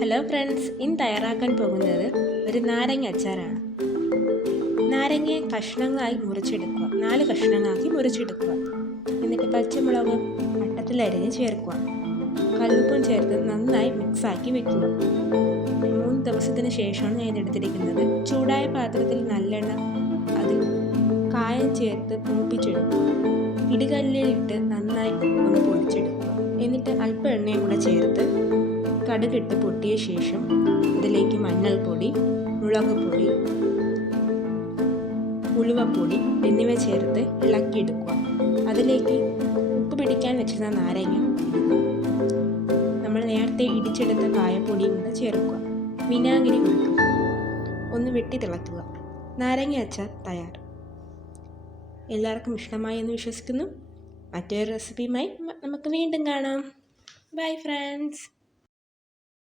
Hello friends, ഇന്ന് തയ്യാറാക്കാൻ പോകുന്നത് ഒരു നാരങ്ങ അച്ചാറാണ്. നാരങ്ങയെ കഷ്ണങ്ങളായി മുറിച്ചെടുക്കുക. 4 കഷ്ണങ്ങളാക്കി മുറിച്ചെടുക്കുക. എന്നിട്ട് പച്ചമുളക് വട്ടത്തിലരിഞ്ഞ് ചേർക്കുക. കല്ലുപ്പും ചേർത്ത് നന്നായി മിക്സാക്കി വെക്കുക. 3 ദിവസത്തിന് ശേഷമാണ് ഞാൻ ഇതെടുത്തിരിക്കുന്നത്. ചൂടായ പാത്രത്തിൽ നല്ലെണ്ണ അതിൽ കായം ചേർത്ത് മൂപ്പിച്ചെടുക്കുക. ഇടുകല്ലിലിട്ട് നന്നായി ഒന്ന് പൊടിച്ചെടുക്കുക. എന്നിട്ട് അല്പം എണ്ണയും കൂടെ ചേർത്ത് കടുകിട്ട് പൊട്ടിയ ശേഷം അതിലേക്ക് മഞ്ഞൾപ്പൊടി, മുളക് പൊടി, ഉലുവപ്പൊടി എന്നിവ ചേർത്ത് ഇളക്കിയെടുക്കുക. അതിലേക്ക് ഉപ്പ് പിടിക്കാൻ വെച്ചിരുന്ന നാരങ്ങ ഇടുക. നമ്മൾ നേരത്തെ ഇടിച്ചെടുത്ത കായപ്പൊടിയും കൂടെ ചേർക്കുക. വിനാഗിരി കൊടുക്കുക. ഒന്ന് വെട്ടി തിളക്കുക. നാരങ്ങ അച്ചാർ തയ്യാർ. എല്ലാവർക്കും ഇഷ്ടമായി എന്ന് വിശ്വസിക്കുന്നു. മറ്റൊരു റെസിപ്പിയുമായി നമുക്ക് വീണ്ടും കാണാം. Bye friends.